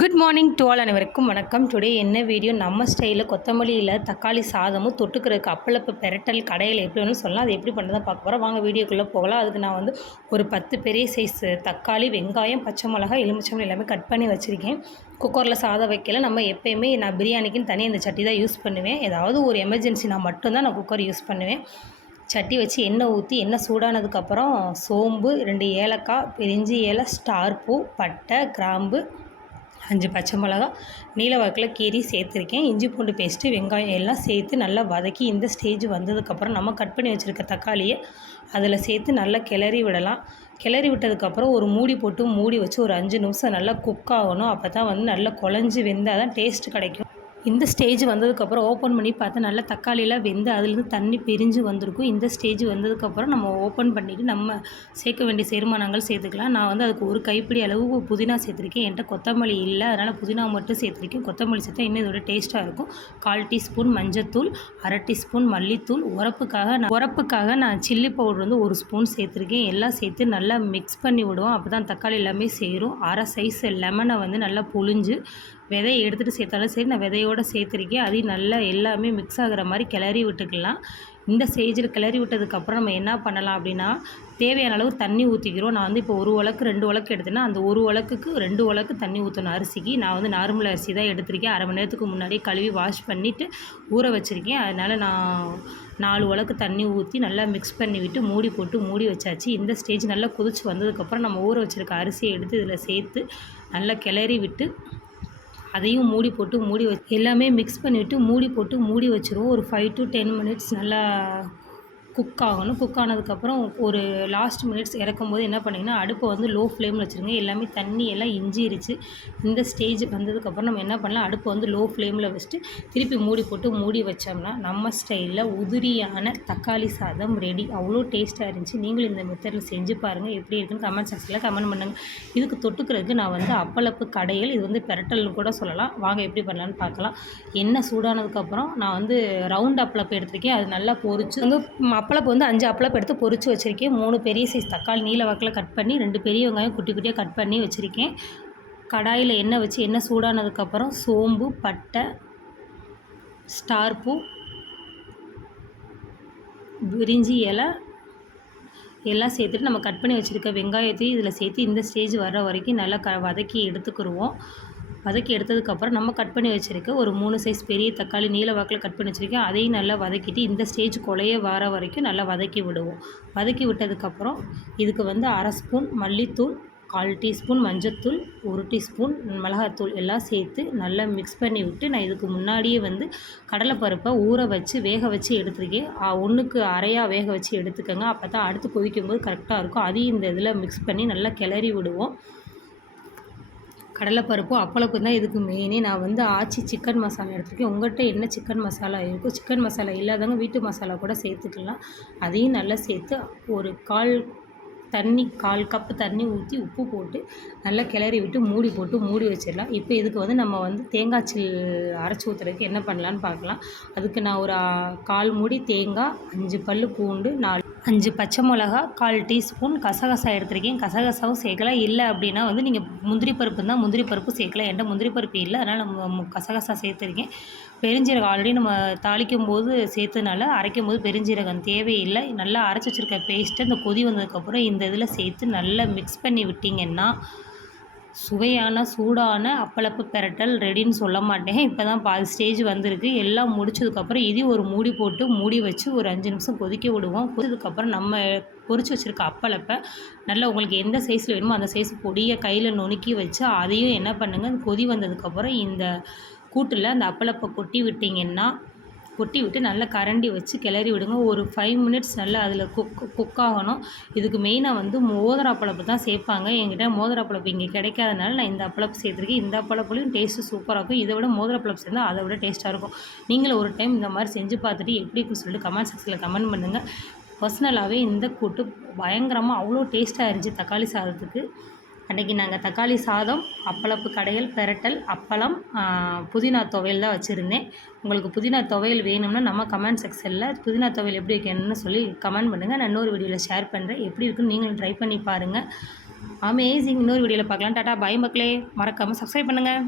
Good morning to all அனைவருக்கும் வணக்கம். Today என்ன வீடியோ நம்ம ஸ்டைலில் கொத்தமல்லியில் தக்காளி சாதமும் தொட்டுக்கிறதுக்கு அப்பளப்பு பெரட்டல் கடையில் எப்படி வேணும் சொல்லலாம். அது எப்படி பண்ணுறதா பார்க்க போகிறோம் வாங்க வீடியோக்குள்ளே போகலாம். அதுக்கு நான் வந்து ஒரு பத்து பெரிய சைஸ் தக்காளி வெங்காயம் பச்சை மிளகாய் எலுமிச்சம்பழம் எல்லாமே கட் பண்ணி வச்சுருக்கேன். குக்கரில் சாதம் வைக்கல. நம்ம எப்போயுமே நான் பிரியாணிக்குன்னு தனியாக இந்த சட்டி தான் யூஸ் பண்ணுவேன். ஏதாவது ஒரு எமர்ஜென்சினா மட்டும்தான் நான் குக்கர் யூஸ் பண்ணுவேன். சட்டி வச்சு எண்ணெய் ஊற்றி எண்ணெய் சூடானதுக்கப்புறம் சோம்பு ரெண்டு ஏலக்காய் பிரிஞ்சி ஏலை ஸ்டார் பூ பட்டை கிராம்பு அஞ்சு பச்சை மிளகா நீல வாக்கில் கீரி சேர்த்துருக்கேன். இஞ்சி பூண்டு பேஸ்ட்டு வெங்காயம் எல்லாம் சேர்த்து நல்லா வதக்கி இந்த ஸ்டேஜ் வந்ததுக்கப்புறம் நம்ம கட் பண்ணி வச்சுருக்க தக்காளியை அதில் சேர்த்து நல்லா கிளறி விடலாம். கிளறி விட்டதுக்கப்புறம் ஒரு மூடி போட்டு மூடி வச்சு ஒரு அஞ்சு நிமிஷம் நல்லா குக் ஆகணும். அப்போ தான் வந்து நல்லா குழஞ்சி வெந்தால் தான் டேஸ்ட் கிடைக்கும். இந்த ஸ்டேஜ் வந்ததுக்கப்புறம் ஓப்பன் பண்ணி பார்த்தா நல்லா தக்காளியெலாம் வெந்து அதுலேருந்து தண்ணி பிரிஞ்சு வந்திருக்கும். இந்த ஸ்டேஜ் வந்ததுக்கப்புறம் நம்ம ஓப்பன் பண்ணிவிட்டு நம்ம சேர்க்க வேண்டிய சேர்மானங்கள் சேர்த்துக்கலாம். நான் வந்து அதுக்கு ஒரு கைப்பிடி அளவு புதினா சேர்த்துருக்கேன். என்கிட்ட கொத்தமல்லி இல்லை. அதனால் புதினா மட்டும் சேர்த்துருக்கேன். கொத்தமல்லி சேர்த்தா இன்னும் இதோட டேஸ்ட்டாக இருக்கும். கால் டீஸ்பூன் மஞ்சத்தூள் அரை டீஸ்பூன் மல்லித்தூள். உரப்புக்காக நான் உரப்புக்காக நான் சில்லி பவுடர் வந்து ஒரு ஸ்பூன் சேர்த்துருக்கேன். எல்லாம் சேர்த்து நல்லா மிக்ஸ் பண்ணி விடுவோம். அப்போ தான் தக்காளி எல்லாமே சேரும். அரை சைஸ் லெமனை வந்து நல்லா புழிஞ்சு விதையை எடுத்துகிட்டு சேர்த்தாலும் சரி நான் விதையோடு சேர்த்துருக்கேன். அதையும் நல்லா எல்லாமே மிக்ஸ் ஆகிற மாதிரி கிளறி விட்டுக்கலாம். இந்த ஸ்டேஜில் கிளறி விட்டதுக்கப்புறம் நம்ம என்ன பண்ணலாம் அப்படின்னா தேவையான அளவு தண்ணி ஊற்றிக்கிறோம் நான் வந்து இப்போ ஒரு உலக்கு ரெண்டு உலக்கு எடுத்தேன்னா அந்த ஒரு உலக்குக்கு ரெண்டு உலக்கு தண்ணி ஊற்றணும் அரிசிக்கு. நான் வந்து நார்மல் அரிசி தான் எடுத்திருக்கேன். அரை மணி நேரத்துக்கு முன்னாடியே கழுவி வாஷ் பண்ணிவிட்டு ஊற வச்சுருக்கேன். அதனால் நான் நாலு உலக்கு தண்ணி ஊற்றி நல்லா மிக்ஸ் பண்ணி விட்டு மூடி போட்டு மூடி வச்சாச்சு. இந்த ஸ்டேஜ் நல்லா கொதிச்சு வந்ததுக்கப்புறம் நம்ம ஊற வச்சுருக்க அரிசியை எடுத்து இதில் சேர்த்து நல்லா கிளறி விட்டு அதையும் மூடி போட்டு மூடி வச்சு எல்லாமே மிக்ஸ் பண்ணிவிட்டு மூடி போட்டு மூடி வச்சுருவோம். ஒரு ஃபைவ் டு டென் மினிட்ஸ் நல்லா குக் ஆகணும். குக் ஆனதுக்கப்புறம் ஒரு லாஸ்ட் மினிட்ஸ் இறக்கும் போது என்ன பண்ணிங்கன்னா அடுப்பை வந்து லோ ஃப்ளேமில் வச்சுருங்க. எல்லாமே தண்ணி எல்லாம் இஞ்சிருச்சு. இந்த ஸ்டேஜ் வந்ததுக்கப்புறம் நம்ம என்ன பண்ணலாம் அடுப்பை வந்து லோ ஃப்ளேமில் வச்சுட்டு திருப்பி மூடி போட்டு மூடி வச்சோம்னா நம்ம ஸ்டைலில் உதிரியான தக்காளி சாதம் ரெடி அவ்வளோ டேஸ்ட்டாக இருந்துச்சு. நீங்களும் இந்த மெத்தடில் செஞ்சு பாருங்கள் எப்படி இருக்குன்னு கமெண்ட் செக்ஷனில் கமெண்ட் பண்ணுங்கள் இதுக்கு தொட்டுக்கிறதுக்கு நான் வந்து அப்பளப்பு கடையில் இது வந்து பெரட்டல்னு கூட சொல்லலாம். வாங்க எப்படி பண்ணலான்னு பார்க்கலாம். எண்ணெய் சூடானதுக்கப்புறம் நான் வந்து ரவுண்ட் அப்பளப்பு எடுத்திருக்கேன். அது நல்லா பொறிச்சு வந்து அப்பளப்பு வந்து அஞ்சு அப்பளப்பு எடுத்து பொறிச்சு வச்சுருக்கேன். மூணு பெரிய சைஸ் தக்காளி நீல வாக்கில் கட் பண்ணி ரெண்டு பெரிய வெங்காயம் குட்டி குட்டியாக கட் பண்ணி வச்சுருக்கேன். கடாயில் எண்ணெய் வச்சு எண்ணெய் சூடானதுக்கப்புறம் சோம்பு பட்டை ஸ்டார் பூ பிரிஞ்சி இலை எல்லாம் சேர்த்துட்டு நம்ம கட் பண்ணி வச்சுருக்க வெங்காயத்தையும் இதில் சேர்த்து இந்த ஸ்டேஜ் வர்ற வரைக்கும் நல்லா க வதக்கி எடுத்துக்கிடுவோம் வதக்கி எடுத்ததுக்கப்புறம் நம்ம கட் பண்ணி வச்சுருக்க ஒரு மூணு சைஸ் பெரிய தக்காளி நீல வாக்கில் கட் பண்ணி வச்சுருக்கேன். அதையும் நல்லா வதக்கிட்டு இந்த ஸ்டேஜ் கொலைய வர வரைக்கும் நல்லா வதக்கி விடுவோம். வதக்கி விட்டதுக்கப்புறம் இதுக்கு வந்து அரை ஸ்பூன் மல்லித்தூள் கால் டீஸ்பூன் மஞ்சத்தூள் ஒரு டீஸ்பூன் மிளகாத்தூள் எல்லாம் சேர்த்து நல்லா மிக்ஸ் பண்ணி விட்டு நான் இதுக்கு முன்னாடியே வந்து கடலைப்பருப்பை ஊற வச்சு வேக வச்சு எடுத்துருக்கேன். ஒன்றுக்கு அரையாக வேக வச்சு எடுத்துக்கோங்க. அப்போ தான் அடுத்து கொதிக்கும் போது கரெக்டாக இருக்கும். அதையும் இந்த இதில் மிக்ஸ் பண்ணி நல்லா கிளறி விடுவோம். கடலைப்பருப்பும் அப்பளப்பும் தான் இதுக்கு மெயினே நான் வந்து ஆச்சி சிக்கன் மசாலா எடுத்துருக்கேன். உங்கள்கிட்ட என்ன சிக்கன் மசாலா இருக்கோ சிக்கன் மசாலா இல்லாதவங்க வீட்டு மசாலா கூட சேர்த்துக்கலாம். அதையும் நல்லா சேர்த்து ஒரு கால் தண்ணி கால் கப்பு தண்ணி ஊற்றி உப்பு போட்டு நல்லா கிளறி விட்டு மூடி போட்டு மூடி வச்சிடலாம். இப்போ இதுக்கு வந்து நம்ம வந்து தேங்காய் சில் அரைச்சி ஊற்றுறதுக்கு என்ன பண்ணலான்னு பார்க்கலாம். அதுக்கு நான் ஒரு கால் மூடி தேங்காய் அஞ்சு பல் பூண்டு நாலு அஞ்சு பச்சை மிளகா கால் டீஸ்பூன் கசகசா எடுத்திருக்கேன். கசகசாவும் சேர்க்கலாம் இல்லை அப்படின்னா வந்து நீங்கள் முந்திரி பருப்பு தான் முந்திரி பருப்பு சேர்க்கலாம் என்கிட்ட முந்திரி பருப்பு இல்லை. அதனால் நம்ம கசகசா சேர்த்துருக்கேன். பெருஞ்சீரகம் ஆல்ரெடி நம்ம தாளிக்கும் போது சேர்த்ததுனால அரைக்கும் போது பெருஞ்சீரகம் தேவையில்லை. நல்லா அரைச்சி வச்சுருக்க பேஸ்ட்டு இந்த கொதி வந்ததுக்கப்புறம் இந்த இதில் சேர்த்து நல்லா மிக்ஸ் பண்ணி விட்டிங்கன்னா சுவையான சூடான அப்பளப்பு பெரட்டல் ரெடின்னு சொல்ல மாட்டேன். இப்போ தான் பாதி ஸ்டேஜ் வந்திருக்கு. எல்லாம் முடிச்சதுக்கப்புறம் இது ஒரு மூடி போட்டு மூடி வச்சு ஒரு அஞ்சு நிமிஷம் கொதிக்க விடுவோம். கொதிச்சதுக்கப்புறம் நம்ம பொரிச்சு வச்சுருக்க அப்பளப்பை நல்லா உங்களுக்கு எந்த சைஸில் வேணுமோ அந்த சைஸ் பொடியை கையில் நுணுக்கி வச்சு அதையும் என்ன பண்ணுங்கள் கொதி வந்ததுக்கப்புறம் இந்த கூட்டில் அந்த அப்பளப்பை கொட்டி விட்டிங்கன்னா கொட்டி விட்டு நல்லா கரண்டி வச்சு கிளறி விடுங்க. ஒரு ஃபைவ் மினிட்ஸ் நல்லா அதில் குக் குக் ஆகணும். இதுக்கு மெயினாக வந்து மோதிரா பழப்பு தான் சேர்ப்பாங்க. என்கிட்ட மோதிரா பழப்பு இங்கே கிடைக்காதனால நான் இந்த அப்பளப்பு சேர்த்துருக்கேன். இந்த அப்பளப்புலையும் டேஸ்ட்டு சூப்பராக இருக்கும். இதை விட மோதிரா பழப்பு சேர்ந்தால் அதை விட டேஸ்ட்டாக இருக்கும். நீங்களும் ஒரு டைம் இந்த மாதிரி செஞ்சு பார்த்துட்டு எப்படி இருக்குன்னு சொல்லிட்டு கமெண்ட் செக்ஷனில் கமெண்ட் பண்ணுங்கள் பர்சனலாகவே இந்த கூட்டு பயங்கரமாக அவ்வளோ டேஸ்ட்டாக இருந்துச்சு தக்காளி சாதத்துக்கு. அன்றைக்கி நாங்கள் தக்காளி சாதம் அப்பளப்பு கடையல் பெரட்டல் அப்பளம் புதினா துவையல் தான் வச்சுருந்தேன். உங்களுக்கு புதினா துவையல் வேணும்னா நம்ம கமெண்ட் செக்ஷனில் புதினா துவையல் எப்படி வைக்கணும்னு சொல்லி கமெண்ட் பண்ணுங்கள் நான் இன்னொரு வீடியோவில் ஷேர் பண்ணுறேன் எப்படி இருக்குன்னு நீங்களும் ட்ரை பண்ணி பாருங்கள் அமேசிங் இன்னொரு வீடியோவில் பார்க்கலாம். டாட்டா பை மக்களே. மறக்காமல் சப்ஸ்கிரைப் பண்ணுங்கள்